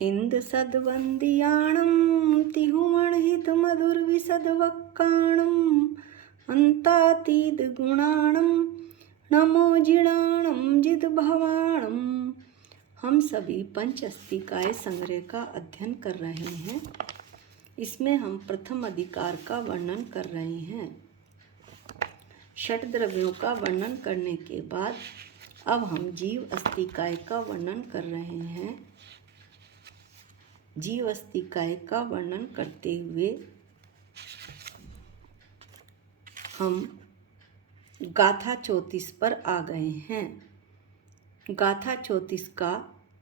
इंद सद्वन्द्याणं तिहुमणहितमधुरविशदवक्काणं अन्तातीतगुणाणं नमो जिणाणं जितभवाणं। हम सभी पंचस्तिकाय संग्रह का अध्ययन कर रहे हैं। इसमें हम प्रथम अधिकार का वर्णन कर रहे हैं। षट द्रव्यों का वर्णन करने के बाद अब हम जीव अस्तिकाय का वर्णन कर रहे हैं। जीव अस्तिकाय का वर्णन करते हुए हम गाथा 34 पर आ गए हैं। गाथा 34 का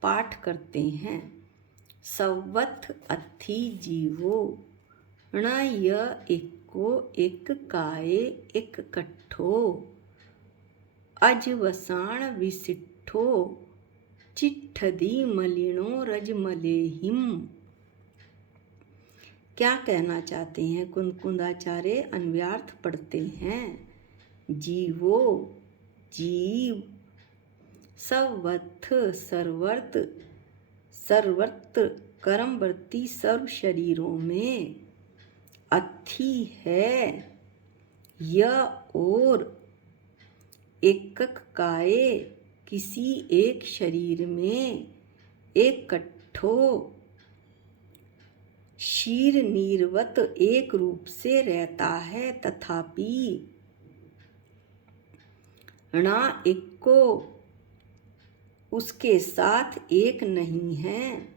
पाठ करते हैं। सवथ अथि जीवो न य एको एक काये एक कट्ठो अजवसाण विसिट्ठो चिट्ठदी मलिनो रजमलेहिम। क्या कहना चाहते हैं? कुंदाचार्य अन्वयार्थ पढ़ते हैं। जीवो जीव, सवथ सर्वर्त सर्वत्र कर्मवर्ती सर्व शरीरों में, अथि है य और एकक काये किसी एक शरीर में, एक कट्ठो शीर नीरवत एक रूप से रहता है, तथापि णा एको उसके साथ एक नहीं है।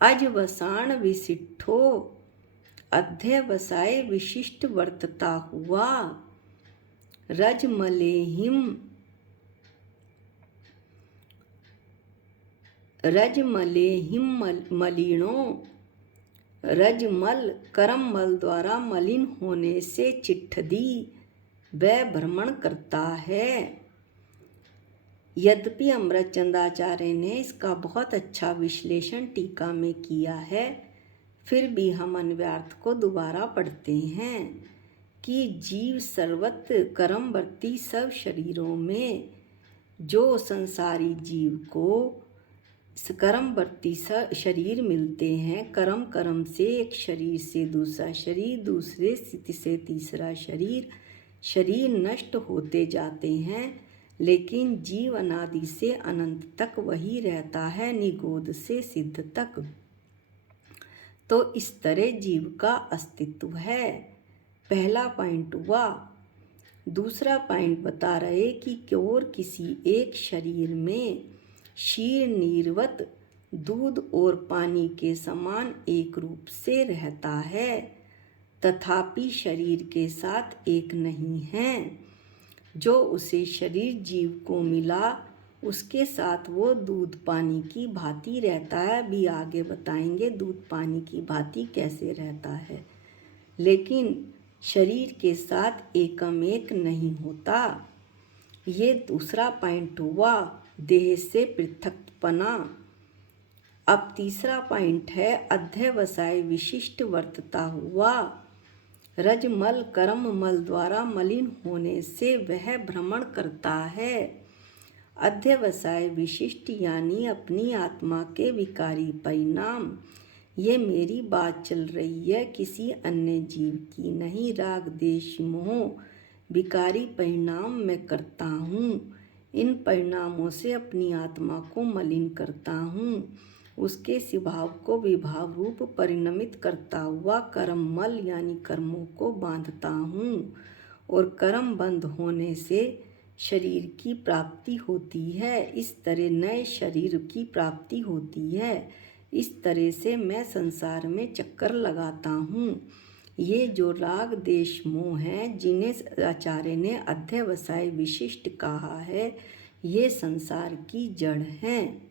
अजवसाण विशिष्ठो अध्यवसाय विशिष्ट वर्तता हुआ। रजमलेहिम मलिनो रजमल कर्म मल द्वारा मलिन होने से चिट्ठदी वह भ्रमण करता है। यद्यपि अमृतचंदाचार्य ने इसका बहुत अच्छा विश्लेषण टीका में किया है, फिर भी हम अन्वयार्थ को दोबारा पढ़ते हैं कि जीव सर्वत्र कर्मवर्ती सब शरीरों में, जो संसारी जीव को कर्मवर्ती शरीर मिलते हैं, कर्म से एक शरीर से दूसरा शरीर, दूसरे स्थिति से तीसरा शरीर नष्ट होते जाते हैं, लेकिन जीव अनादि से अनंत तक वही रहता है, निगोद से सिद्ध तक। तो इस तरह जीव का अस्तित्व है। पहला पॉइंट हुआ। दूसरा पॉइंट बता रहे कि और किसी एक शरीर में क्षीर नीरवत दूध और पानी के समान एक रूप से रहता है, तथापि शरीर के साथ एक नहीं है। जो उसे शरीर जीव को मिला, उसके साथ वो दूध पानी की भांति रहता है। अभी आगे बताएंगे दूध पानी की भांति कैसे रहता है, लेकिन शरीर के साथ एकमेक नहीं होता। ये दूसरा पॉइंट हुआ, देह से पृथकपना। अब तीसरा पॉइंट है, अध्यवसाय विशिष्ट वर्तता हुआ। रजमल कर्म मल द्वारा मलिन होने से वह भ्रमण करता है। अध्यवसाय विशिष्ट यानी अपनी आत्मा के विकारी परिणाम। ये मेरी बात चल रही है, किसी अन्य जीव की नहीं। राग देश मोह विकारी परिणाम मैं करता हूँ। इन परिणामों से अपनी आत्मा को मलिन करता हूँ, उसके स्वभाव को विभाव रूप परिणमित करता हुआ कर्म मल यानी कर्मों को बांधता हूँ, और कर्म बंद होने से शरीर की प्राप्ति होती है। इस तरह नए शरीर की प्राप्ति होती है। इस तरह से मैं संसार में चक्कर लगाता हूँ। ये जो राग देश मोह हैं, जिन्हें आचार्य ने अध्यवसाय विशिष्ट कहा है, ये संसार की जड़ हैं।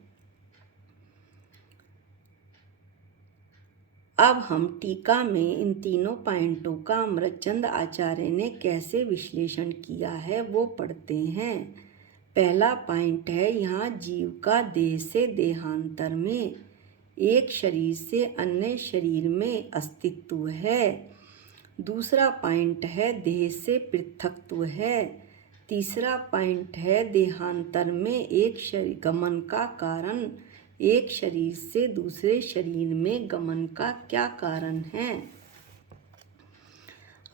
अब हम टीका में इन तीनों पॉइंटों का अमृतचंद आचार्य ने कैसे विश्लेषण किया है वो पढ़ते हैं। पहला पॉइंट है, यहाँ जीव का देह से देहांतर में, एक शरीर से अन्य शरीर में अस्तित्व है। दूसरा पॉइंट है, देह से पृथकत्व है। तीसरा पॉइंट है, देहांतर में एक शरीर गमन का कारण एक शरीर से दूसरे शरीर में गमन का क्या कारण है।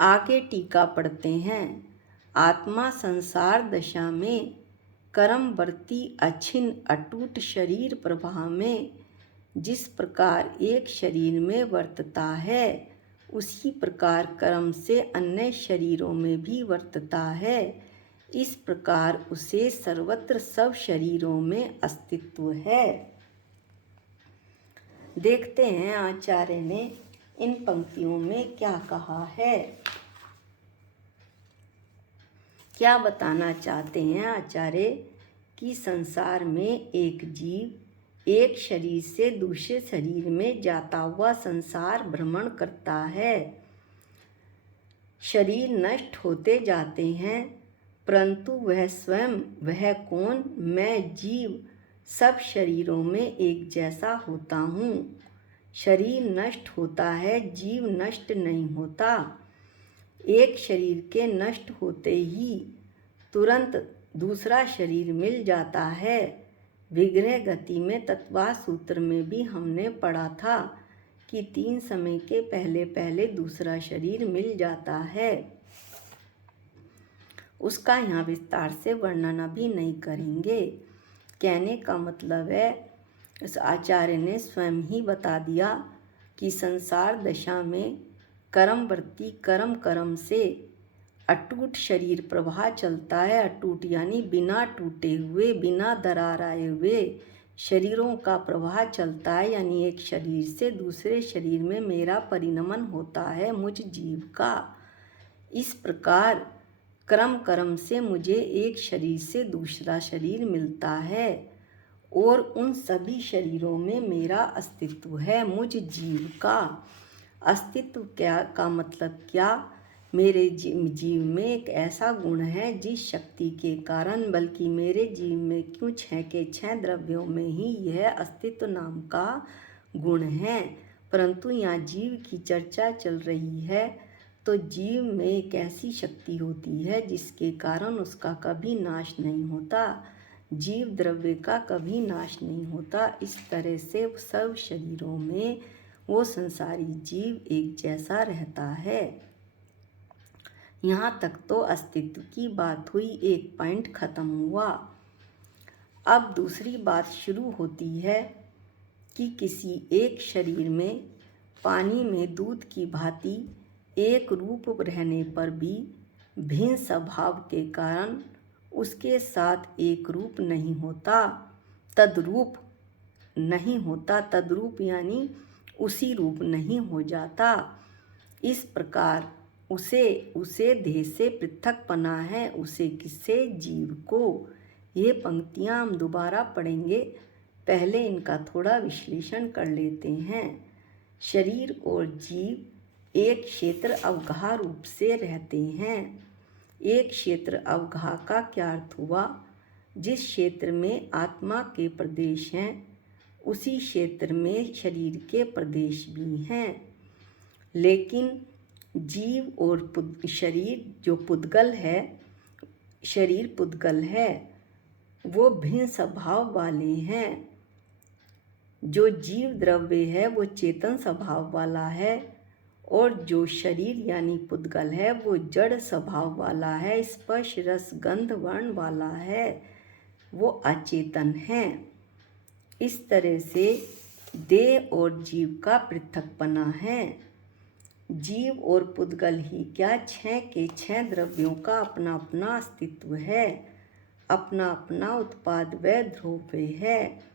आगे टीका पढ़ते हैं। आत्मा संसार दशा में कर्मवर्ती अछिन्न अटूट शरीर प्रवाह में जिस प्रकार एक शरीर में वर्तता है, उसी प्रकार कर्म से अन्य शरीरों में भी वर्तता है। इस प्रकार उसे सर्वत्र सब शरीरों में अस्तित्व है। देखते हैं आचार्य ने इन पंक्तियों में क्या कहा है। क्या बताना चाहते हैं आचार्य कि संसार में एक जीव एक शरीर से दूसरे शरीर में जाता हुआ संसार भ्रमण करता है। शरीर नष्ट होते जाते हैं, परंतु वह स्वयं, वह कौन, मैं जीव सब शरीरों में एक जैसा होता हूँ। शरीर नष्ट होता है, जीव नष्ट नहीं होता। एक शरीर के नष्ट होते ही तुरंत दूसरा शरीर मिल जाता है। विग्रह गति में तत्वा सूत्र में भी हमने पढ़ा था कि 3 समय के पहले पहले दूसरा शरीर मिल जाता है। उसका यहाँ विस्तार से वर्णन अभी नहीं करेंगे। कहने का मतलब है, इस आचार्य ने स्वयं ही बता दिया कि संसार दशा में कर्मवर्ती कर्म से अटूट शरीर प्रवाह चलता है। अटूट यानी बिना टूटे हुए, बिना दरार आए हुए शरीरों का प्रवाह चलता है। यानी एक शरीर से दूसरे शरीर में मेरा परिणमन होता है, मुझ जीव का। इस प्रकार कर्म से मुझे एक शरीर से दूसरा शरीर मिलता है और उन सभी शरीरों में मेरा अस्तित्व है, मुझ जीव का। अस्तित्व क्या का मतलब क्या? मेरे जीव में एक ऐसा गुण है जिस शक्ति के कारण, बल्कि मेरे जीव में क्यों 6 के 6 द्रव्यों में ही यह अस्तित्व नाम का गुण है। परंतु यहाँ जीव की चर्चा चल रही है, तो जीव में एक ऐसी शक्ति होती है जिसके कारण उसका कभी नाश नहीं होता, जीव द्रव्य का कभी नाश नहीं होता। इस तरह से सब शरीरों में वो संसारी जीव एक जैसा रहता है। यहाँ तक तो अस्तित्व की बात हुई, एक पॉइंट खत्म हुआ। अब दूसरी बात शुरू होती है कि किसी एक शरीर में पानी में दूध की भांति एक रूप रहने पर भी भिन्न स्वभाव के कारण उसके साथ एक रूप नहीं होता, तद्रूप नहीं होता। तद्रूप यानी उसी रूप नहीं हो जाता। इस प्रकार उसे देह से पृथक पना है। उसे किससे? जीव को। ये पंक्तियाँ हम दोबारा पढ़ेंगे, पहले इनका थोड़ा विश्लेषण कर लेते हैं। शरीर और जीव एक क्षेत्र अवगाह रूप से रहते हैं। एक क्षेत्र अवगाह का क्या अर्थ हुआ? जिस क्षेत्र में आत्मा के प्रदेश हैं, उसी क्षेत्र में शरीर के प्रदेश भी हैं। लेकिन जीव और शरीर जो पुद्गल है, शरीर पुद्गल है, वो भिन्न स्वभाव वाले हैं। जो जीव द्रव्य है वो चेतन स्वभाव वाला है, और जो शरीर यानी पुद्गल है वो जड़ स्वभाव वाला है, स्पर्श रस गंध वर्ण वाला है, वो अचेतन है। इस तरह से देह और जीव का पृथकपना है। जीव और पुद्गल ही क्या, 6 के 6 द्रव्यों का अपना अपना अस्तित्व है, अपना अपना उत्पाद व द्रव्य है।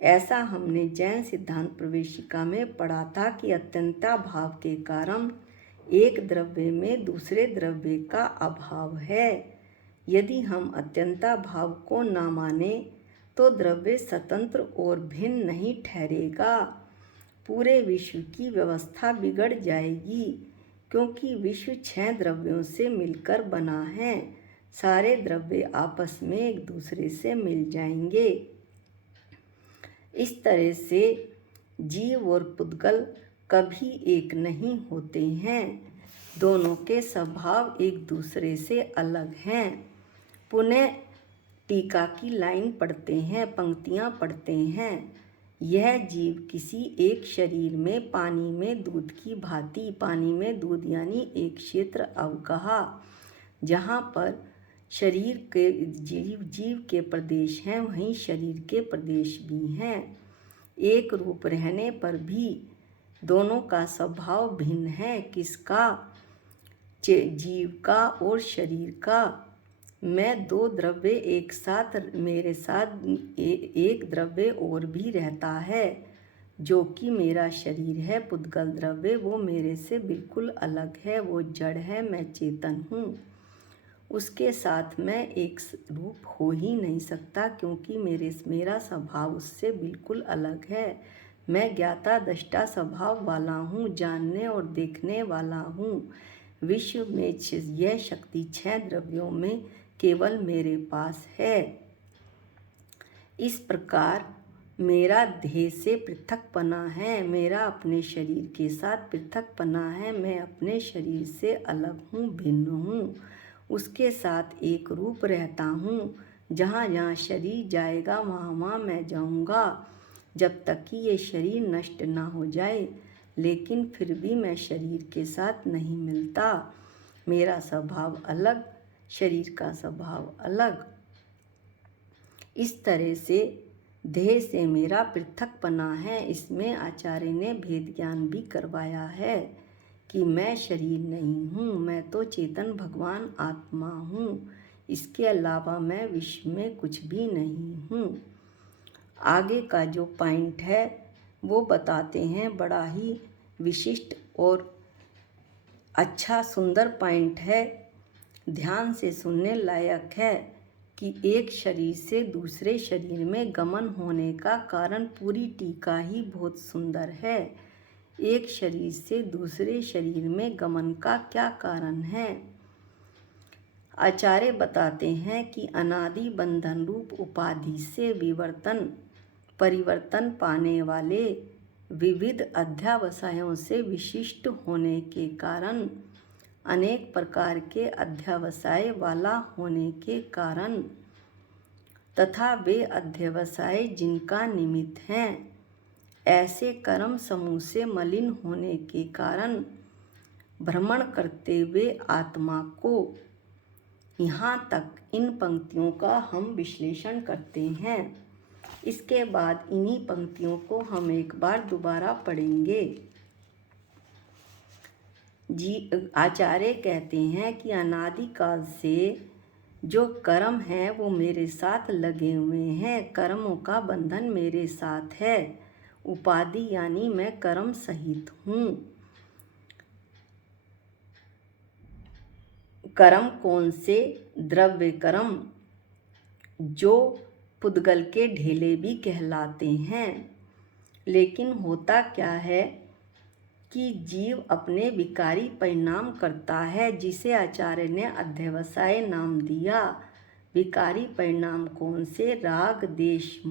ऐसा हमने जैन सिद्धांत प्रवेशिका में पढ़ा था कि अत्यंता भाव के कारण एक द्रव्य में दूसरे द्रव्य का अभाव है। यदि हम अत्यंता भाव को न माने तो द्रव्य स्वतंत्र और भिन्न नहीं ठहरेगा। पूरे विश्व की व्यवस्था बिगड़ जाएगी, क्योंकि विश्व 6 द्रव्यों से मिलकर बना है। सारे द्रव्य आपस में एक दूसरे से मिल जाएंगे। इस तरह से जीव और पुद्गल कभी एक नहीं होते हैं, दोनों के स्वभाव एक दूसरे से अलग हैं। पुनः टीका की लाइन पढ़ते हैं, पंक्तियाँ पढ़ते हैं। यह जीव किसी एक शरीर में पानी में दूध की भांति, पानी में दूध यानी एक क्षेत्र अवगाह, जहाँ पर शरीर के जीव के प्रदेश हैं वहीं शरीर के प्रदेश भी हैं। एक रूप रहने पर भी दोनों का स्वभाव भिन्न है। किसका? जीव का और शरीर का। मैं दो द्रव्य एक साथ, मेरे साथ एक द्रव्य और भी रहता है जो कि मेरा शरीर है। पुद्गल द्रव्य वो मेरे से बिल्कुल अलग है, वो जड़ है, मैं चेतन हूँ। उसके साथ मैं एक रूप हो ही नहीं सकता क्योंकि मेरा स्वभाव उससे बिल्कुल अलग है। मैं ज्ञाता दृष्टा स्वभाव वाला हूँ, जानने और देखने वाला हूँ। विश्व में यह शक्ति 6 द्रव्यों में केवल मेरे पास है। इस प्रकार मेरा देह से पृथकपना है, मेरा अपने शरीर के साथ पृथकपना है। मैं अपने शरीर से अलग हूँ, भिन्न हूँ, उसके साथ एक रूप रहता हूँ। जहाँ जहाँ शरीर जाएगा वहाँ वहाँ मैं जाऊँगा, जब तक कि ये शरीर नष्ट ना हो जाए। लेकिन फिर भी मैं शरीर के साथ नहीं मिलता। मेरा स्वभाव अलग, शरीर का स्वभाव अलग। इस तरह से देह से मेरा पृथकपना है। इसमें आचार्य ने भेद ज्ञान भी करवाया है कि मैं शरीर नहीं हूँ, मैं तो चेतन भगवान आत्मा हूँ। इसके अलावा मैं विश्व में कुछ भी नहीं हूँ। आगे का जो पॉइंट है वो बताते हैं, बड़ा ही विशिष्ट और अच्छा सुंदर पॉइंट है, ध्यान से सुनने लायक है कि एक शरीर से दूसरे शरीर में गमन होने का कारण। पूरी टीका ही बहुत सुंदर है। एक शरीर से दूसरे शरीर में गमन का क्या कारण है? आचार्य बताते हैं कि अनादि बंधन रूप उपाधि से परिवर्तन पाने वाले विविध अध्यावसायों से विशिष्ट होने के कारण, अनेक प्रकार के अध्यावसाय वाला होने के कारण तथा वे अध्यवसाय जिनका निमित्त हैं, ऐसे कर्म समूह से मलिन होने के कारण भ्रमण करते हुए आत्मा को। यहाँ तक इन पंक्तियों का हम विश्लेषण करते हैं। इसके बाद इन्हीं पंक्तियों को हम एक बार दोबारा पढ़ेंगे। आचार्य कहते हैं कि अनादिकाल से जो कर्म है वो मेरे साथ लगे हुए हैं, कर्मों का बंधन मेरे साथ है। उपाधि यानी मैं कर्म सहित हूँ। कर्म कौन से? द्रव्य कर्म, जो पुद्गल के ढेले भी कहलाते हैं। लेकिन होता क्या है कि जीव अपने विकारी परिणाम करता है, जिसे आचार्य ने अध्यवसाय नाम दिया। विकारी परिणाम कौन से? राग, देश,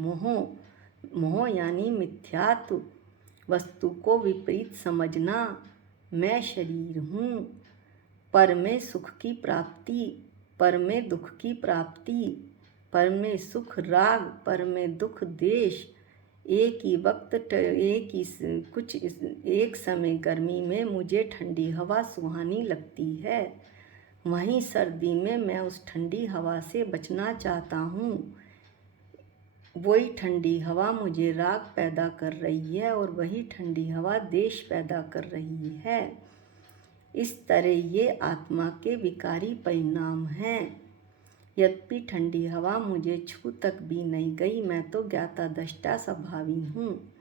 मोह यानी मिथ्यात्व, वस्तु को विपरीत समझना, मैं शरीर हूँ, पर में सुख की प्राप्ति, पर में दुख की प्राप्ति, पर में सुख राग, पर में दुख देश। एक ही वक्त एक समय गर्मी में मुझे ठंडी हवा सुहानी लगती है, वहीं सर्दी में मैं उस ठंडी हवा से बचना चाहता हूँ। वही ठंडी हवा मुझे राग पैदा कर रही है और वही ठंडी हवा देश पैदा कर रही है। इस तरह ये आत्मा के विकारी परिणाम हैं। यद्यपि ठंडी हवा मुझे छू तक भी नहीं गई, मैं तो ज्ञाता दृष्टा स्वभावी हूँ।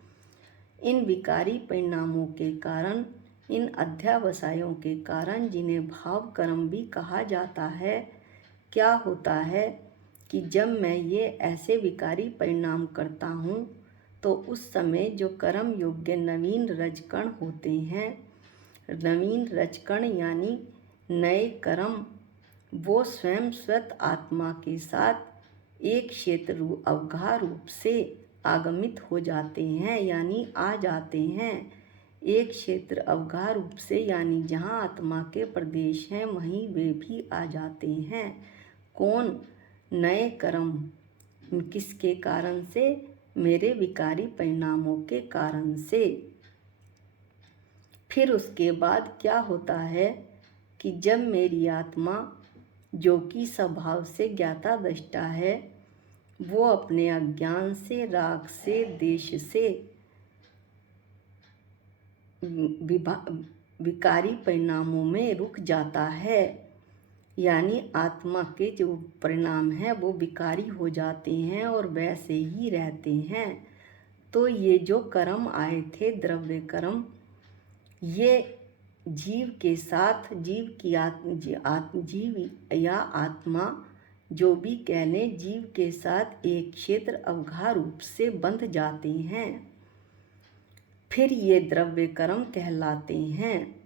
इन विकारी परिणामों के कारण, इन अध्यावसायों के कारण, जिन्हें भाव कर्म भी कहा जाता है, क्या होता है कि जब मैं ये ऐसे विकारी परिणाम करता हूँ तो उस समय जो कर्म योग्य नवीन रजकण होते हैं, नवीन रजकण यानी नए कर्म, वो स्वयं स्वत आत्मा के साथ एक क्षेत्र अवगाह रूप से आगमित हो जाते हैं, यानी आ जाते हैं। एक क्षेत्र अवगाह रूप से यानी जहाँ आत्मा के प्रदेश हैं वहीं वे भी आ जाते हैं। कौन? नए कर्म। किसके कारण से? मेरे विकारी परिणामों के कारण से। फिर उसके बाद क्या होता है कि जब मेरी आत्मा, जो कि स्वभाव से ज्ञाता दृष्टा है, वो अपने अज्ञान से, राग से, देश से विकारी परिणामों में रुक जाता है, यानी आत्मा के जो परिणाम हैं वो विकारी हो जाते हैं और वैसे ही रहते हैं। तो ये जो कर्म आए थे, द्रव्य कर्म, ये जीव के साथ, जीव या आत्मा, जो भी कह लें, जीव के साथ एक क्षेत्र अवघा रूप से बंध जाते हैं। फिर ये द्रव्य कर्म कहलाते हैं।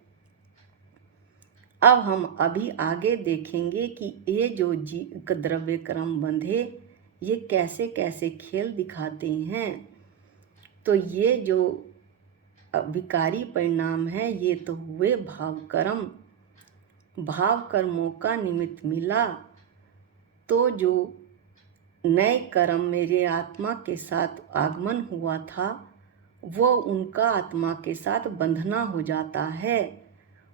अब हम अभी आगे देखेंगे कि ये जो द्रव्य कर्म बंधे, ये कैसे कैसे खेल दिखाते हैं। तो ये जो विकारी परिणाम है, ये तो हुए भाव कर्म। भाव कर्मों का निमित्त मिला तो जो नए कर्म मेरे आत्मा के साथ आगमन हुआ था, वो उनका आत्मा के साथ बंधना हो जाता है,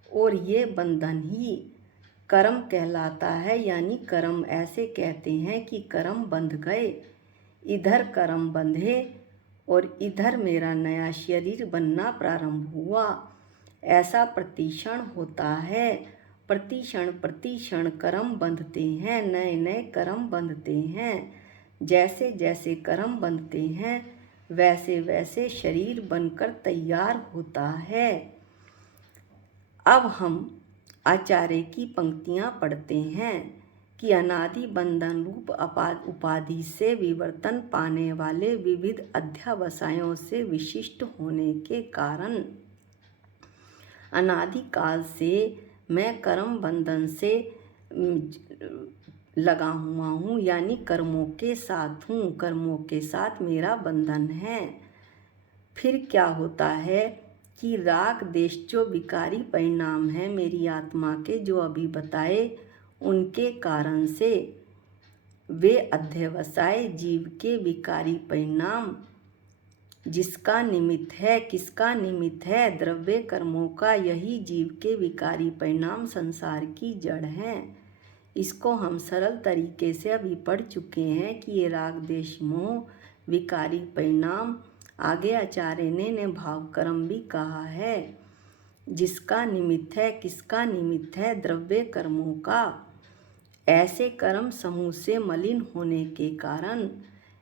और ये बंधन ही कर्म कहलाता है। यानी कर्म ऐसे कहते हैं कि कर्म बंध गए, इधर कर्म बंधे और इधर मेरा नया शरीर बनना प्रारंभ हुआ। ऐसा प्रतिक्षण होता है। प्रतिक्षण कर्म बंधते हैं, नए नए कर्म बंधते हैं। जैसे जैसे कर्म बंधते हैं, वैसे वैसे शरीर बनकर तैयार होता है। अब हम आचार्य की पंक्तियां पढ़ते हैं कि अनादि बंधन रूप उपाधि से विवर्तन पाने वाले विविध अध्यावसायों से विशिष्ट होने के कारण अनादि काल से मैं कर्म बंधन से लगा हुआ हूँ, यानी कर्मों के साथ हूँ, कर्मों के साथ मेरा बंधन है। फिर क्या होता है कि राग देश जो विकारी परिणाम है मेरी आत्मा के, जो अभी बताए, उनके कारण से वे अध्यवसाय जीव के विकारी परिणाम, जिसका निमित्त है, किसका निमित्त है, द्रव्य कर्मों का, यही जीव के विकारी परिणाम संसार की जड़ हैं। इसको हम सरल तरीके से अभी पढ़ चुके हैं कि ये राग देश मोह विकारी परिणाम। आगे आचार्य ने भाव कर्म भी कहा है, जिसका निमित्त है, किसका निमित्त है, द्रव्य कर्मों का। ऐसे कर्म समूह से मलिन होने के कारण,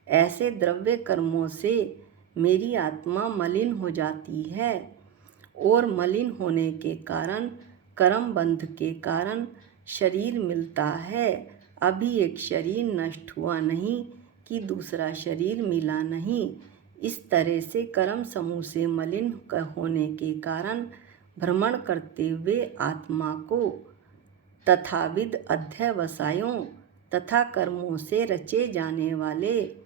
ऐसे द्रव्य कर्मों से मेरी आत्मा मलिन हो जाती है, और मलिन होने के कारण, कर्म बंध के कारण शरीर मिलता है। अभी एक शरीर नष्ट हुआ नहीं कि दूसरा शरीर मिला नहीं। इस तरह से कर्म समूह से मलिन होने के कारण भ्रमण करते हुए आत्मा को तथाविध अध्यवसायों तथा कर्मों से रचे जाने वाले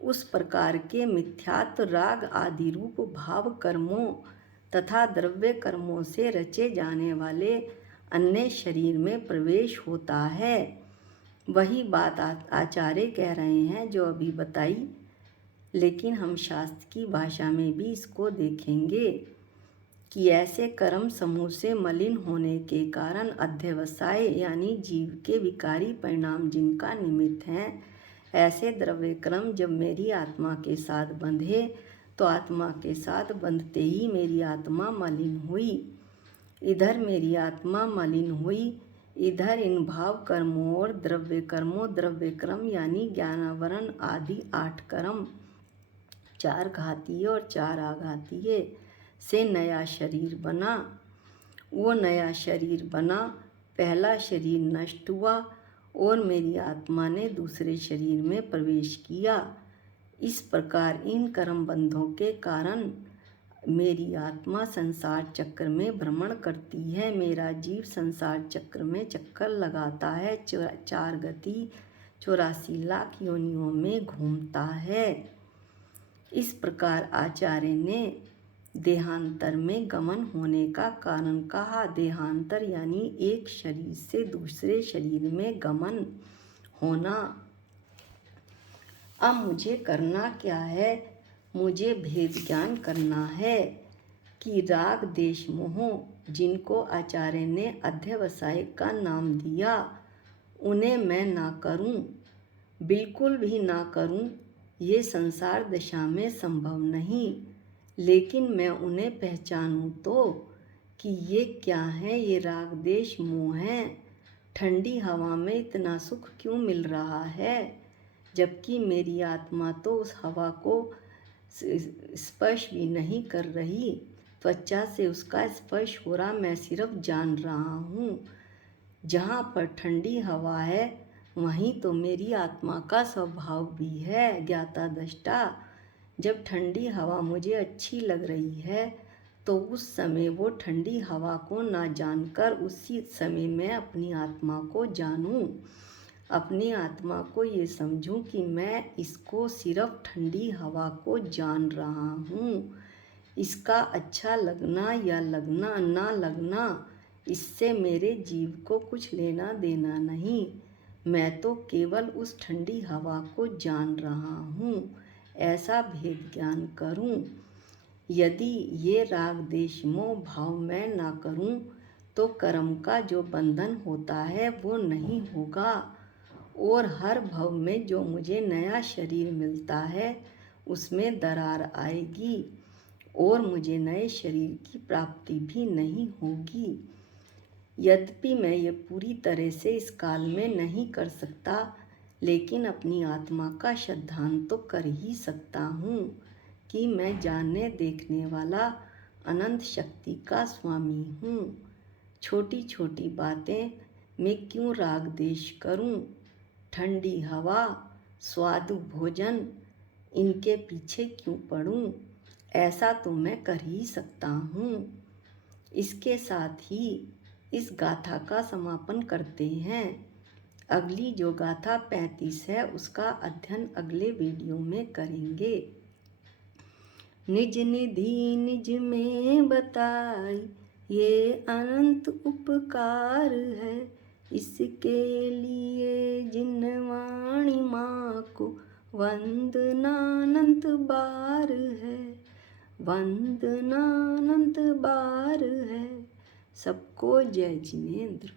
उस प्रकार के मिथ्यात्व राग आदि रूप भाव कर्मों तथा द्रव्य कर्मों से रचे जाने वाले अन्य शरीर में प्रवेश होता है। वही बात आचार्य कह रहे हैं जो अभी बताई, लेकिन हम शास्त्र की भाषा में भी इसको देखेंगे कि ऐसे कर्म समूह से मलिन होने के कारण अध्यवसाय यानी जीव के विकारी परिणाम जिनका निमित्त हैं, ऐसे द्रव्य कर्म जब मेरी आत्मा के साथ बंधे, तो आत्मा के साथ बंधते ही मेरी आत्मा मलिन हुई। इधर मेरी आत्मा मलिन हुई, इधर इन भाव कर्मों और द्रव्य कर्म यानी ज्ञानावरण आदि 8 कर्म, 4 घातीय और 4 आघातीय से नया शरीर बना। वो नया शरीर बना, पहला शरीर नष्ट हुआ और मेरी आत्मा ने दूसरे शरीर में प्रवेश किया। इस प्रकार इन कर्म बंधों के कारण मेरी आत्मा संसार चक्र में भ्रमण करती है। मेरा जीव संसार चक्र में चक्कर लगाता है, 4 गति 84 लाख योनियों में घूमता है। इस प्रकार आचार्य ने देहांतर में गमन होने का कारण कहा। देहांतर यानी एक शरीर से दूसरे शरीर में गमन होना। अब मुझे करना क्या है? मुझे भेद ज्ञान करना है कि राग देश मोह जिनको आचार्य ने अध्यवसाय का नाम दिया, उन्हें मैं ना करूं, बिल्कुल भी ना करूं। ये संसार दशा में संभव नहीं, लेकिन मैं उन्हें पहचानूं तो कि ये क्या है। ये राग देश मोह है। ठंडी हवा में इतना सुख क्यों मिल रहा है, जबकि मेरी आत्मा तो उस हवा को स्पर्श भी नहीं कर रही। त्वचा से उसका स्पर्श हो रहा, मैं सिर्फ जान रहा हूँ। जहाँ पर ठंडी हवा है वहीं तो मेरी आत्मा का स्वभाव भी है। ज्ञाता दृष्टा, जब ठंडी हवा मुझे अच्छी लग रही है तो उस समय वो ठंडी हवा को ना जानकर उसी समय मैं अपनी आत्मा को जानूं, अपनी आत्मा को ये समझूं कि मैं इसको सिर्फ ठंडी हवा को जान रहा हूँ। इसका अच्छा लगना या लगना ना लगना, इससे मेरे जीव को कुछ लेना देना नहीं। मैं तो केवल उस ठंडी हवा को जान रहा हूँ। ऐसा भेद ज्ञान करूँ। यदि ये राग देश मोह भाव मैं ना करूं तो कर्म का जो बंधन होता है वो नहीं होगा, और हर भव में जो मुझे नया शरीर मिलता है उसमें दरार आएगी और मुझे नए शरीर की प्राप्ति भी नहीं होगी। यद्यपि मैं ये पूरी तरह से इस काल में नहीं कर सकता, लेकिन अपनी आत्मा का श्रद्धांत तो कर ही सकता हूँ कि मैं जानने देखने वाला अनंत शक्ति का स्वामी हूँ। छोटी छोटी बातें मैं क्यों राग देश करूँ? ठंडी हवा, स्वादु भोजन, इनके पीछे क्यों पड़ूँ? ऐसा तो मैं कर ही सकता हूँ। इसके साथ ही इस गाथा का समापन करते हैं। अगली जो गाथा 35 है उसका अध्ययन अगले वीडियो में करेंगे। निज निधि निज में बताई ये अनंत उपकार है, इसके लिए जिन वाणी माँ को वंदनानंत बार है, वंदनानंत बार है। सबको जय जिनेंद्र।